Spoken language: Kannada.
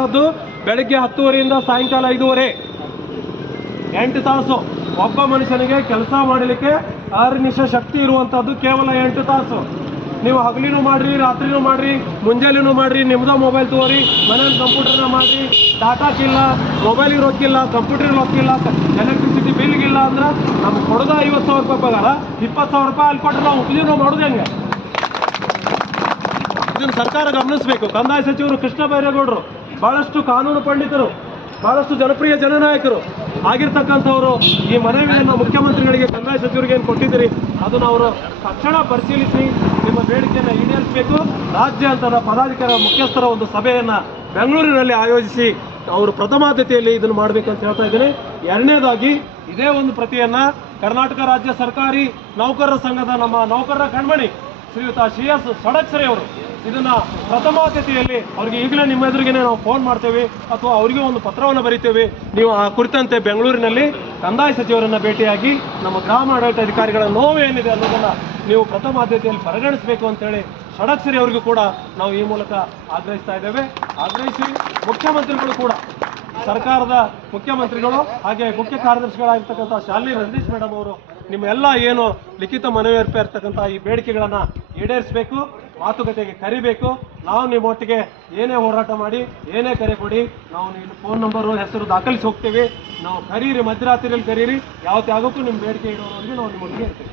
ಅದು ಬೆಳಗ್ಗೆ ಹತ್ತುವರೆಯಿಂದ ಸಾಯಂಕಾಲ ಐದೂವರೆ. ಎಂಟು ತಾಸು. ಒಬ್ಬ ಮನುಷ್ಯನಿಗೆ ಕೆಲಸ ಮಾಡಲಿಕ್ಕೆ ಅರ್ನಿಶ ಶಕ್ತಿ ಇರುವಂಥದ್ದು ಕೇವಲ ಎಂಟು ತಾಸು. ನೀವು ಹಗಲಿನೂ ಮಾಡ್ರಿ, ರಾತ್ರಿನೂ ಮಾಡ್ರಿ, ಮುಂಜಾನೆನೂ ಮಾಡ್ರಿ, ನಿಮ್ದ ಮೊಬೈಲ್ ತಗೋರಿ, ಮನೇಲಿ ಕಂಪ್ಯೂಟರ್ನ ಮಾಡ್ರಿ ಡಾಟಾಕ್ಕಿಲ್ಲ ಮೊಬೈಲ್ ರೊಕ್ಕಿಲ್ಲ ಕಂಪ್ಯೂಟರ್ ರೊಕ್ಕಿಲ್ಲ ಎಲೆಕ್ಟ್ರಿಸಿಟಿ ಬಿಲ್ಗಿಲ್ಲ ಅಂದ್ರೆ ನಮ್ಗೆ ಕೊಡೋದು ಐವತ್ತು ಸಾವಿರ ರೂಪಾಯಿ ಪಗಾರ. ಇಪ್ಪತ್ತು ಸಾವಿರ ರೂಪಾಯಿ ಅಲ್ಲಿ ಕೊಟ್ಟರೆ ನಾವು ಉಪಜೀವನ ಮಾಡೋದು ಹೆಂಗೆ? ಇದನ್ನು ಸರ್ಕಾರ ಗಮನಿಸಬೇಕು. ಕಂದಾಯ ಸಚಿವರು ಕೃಷ್ಣ ಬೈರೇಗೌಡರು ಬಹಳಷ್ಟು ಕಾನೂನು ಪಂಡಿತರು, ಬಹಳಷ್ಟು ಜನಪ್ರಿಯ ಜನನಾಯಕರು ಆಗಿರ್ತಕ್ಕಂಥವರು ಈ ಮನವಿಯನ್ನು ಮುಖ್ಯಮಂತ್ರಿಗಳಿಗೆ ಕಂದಾಯ ಸಚಿವರಿಗೆ ಏನು ಕೊಟ್ಟಿದ್ದೀರಿ? ಅದನ್ನು ಅವರು ತಕ್ಷಣ ಪರಿಶೀಲಿಸಿ, ನಿಮ್ಮ ಬೇಡಿಕೆಯನ್ನು ಈಡೇರಿಸಬೇಕು. ರಾಜ್ಯಾಂತರ ಪದಾಧಿಕಾರಿ ಮುಖ್ಯಸ್ಥರ ಒಂದು ಸಭೆಯನ್ನು ಬೆಂಗಳೂರಿನಲ್ಲಿ ಆಯೋಜಿಸಿ ಅವರು ಪ್ರಥಮಾದ್ಯತೆಯಲ್ಲಿ ಇದನ್ನು ಮಾಡಬೇಕಂತ ಹೇಳ್ತಾ ಇದ್ದೀನಿ. ಎರಡನೇದಾಗಿ ಇದೇ ಒಂದು ಪ್ರತಿಯನ್ನ ಕರ್ನಾಟಕ ರಾಜ್ಯ ಸರ್ಕಾರಿ ನೌಕರರ ಸಂಘದ ನಮ್ಮ ನೌಕರರ ಕಣ್ಮಣಿ ಶ್ರೀಯುತ ಶ್ರೀ ಎಸ್ ಸಡಕ್ಷರಿ ಅವರು ಇದನ್ನ ಪ್ರಥಮಾದ್ಯತೆಯಲ್ಲಿ ಅವ್ರಿಗೆ ಈಗಲೇ ನಿಮ್ಮ ಎದುರಿಗೆ ನಾವು ಫೋನ್ ಮಾಡ್ತೇವೆ ಅಥವಾ ಅವರಿಗೆ ಒಂದು ಪತ್ರವನ್ನು ಬರೀತೇವೆ. ನೀವು ಆ ಕುರಿತಂತೆ ಬೆಂಗಳೂರಿನಲ್ಲಿ ಕಂದಾಯ ಸಚಿವರನ್ನ ಭೇಟಿಯಾಗಿ ನಮ್ಮ ಗ್ರಾಮ ಆಡಳಿತ ಅಧಿಕಾರಿಗಳ ನೋವು ಏನಿದೆ ಅನ್ನೋದನ್ನ ನೀವು ಪ್ರಥಮ ಆದ್ಯತೆಯಲ್ಲಿ ಪರಿಗಣಿಸಬೇಕು ಅಂತೇಳಿ ಷಡಕ್ಷರಿ ಅವರಿಗೂ ಕೂಡ ನಾವು ಈ ಮೂಲಕ ಆಗ್ರಹಿಸ್ತಾ ಇದ್ದೇವೆ. ಆಗ್ರಹಿಸಿ ಮುಖ್ಯಮಂತ್ರಿಗಳು ಕೂಡ, ಸರ್ಕಾರದ ಮುಖ್ಯಮಂತ್ರಿಗಳು ಹಾಗೆ ಮುಖ್ಯ ಕಾರ್ಯದರ್ಶಿಗಳಾಗಿರ್ತಕ್ಕಂಥ ಶಾಲಿನಿ ರಂದೀಶ್ ಮೇಡಮ್ ಅವರು ನಿಮ್ಮೆಲ್ಲ ಏನು ಲಿಖಿತ ಮನವಿ ಇರ್ತಕ್ಕಂಥ ಈ ಬೇಡಿಕೆಗಳನ್ನ ಈಡೇರಿಸಬೇಕು. ಮಾತುಕತೆಗೆ ಕರಿಬೇಕು. ನಾವು ನಿಮ್ಮ ಒಟ್ಟಿಗೆ ಏನೇ ಹೋರಾಟ ಮಾಡಿ, ಏನೇ ಕರೆ ಕೊಡಿ, ನಾವು ನಿಮ್ಮ ಫೋನ್ ನಂಬರು ಹೆಸರು ದಾಖಲಿಸಿ ಹೋಗ್ತೀವಿ. ನಾವು ಕರೀರಿ, ಮಧ್ಯರಾತ್ರಿಯಲ್ಲಿ ಕರೀರಿ. ಯಾವ ತ್ಯಾಗಕ್ಕೂ ನಿಮ್ಮ ಬೇಡಿಕೆ ಇಡೋರಿಗೆ ನಾವು ನಿಮ್ಮೊಟ್ಟಿಗೆ ಇರ್ತೀವಿ.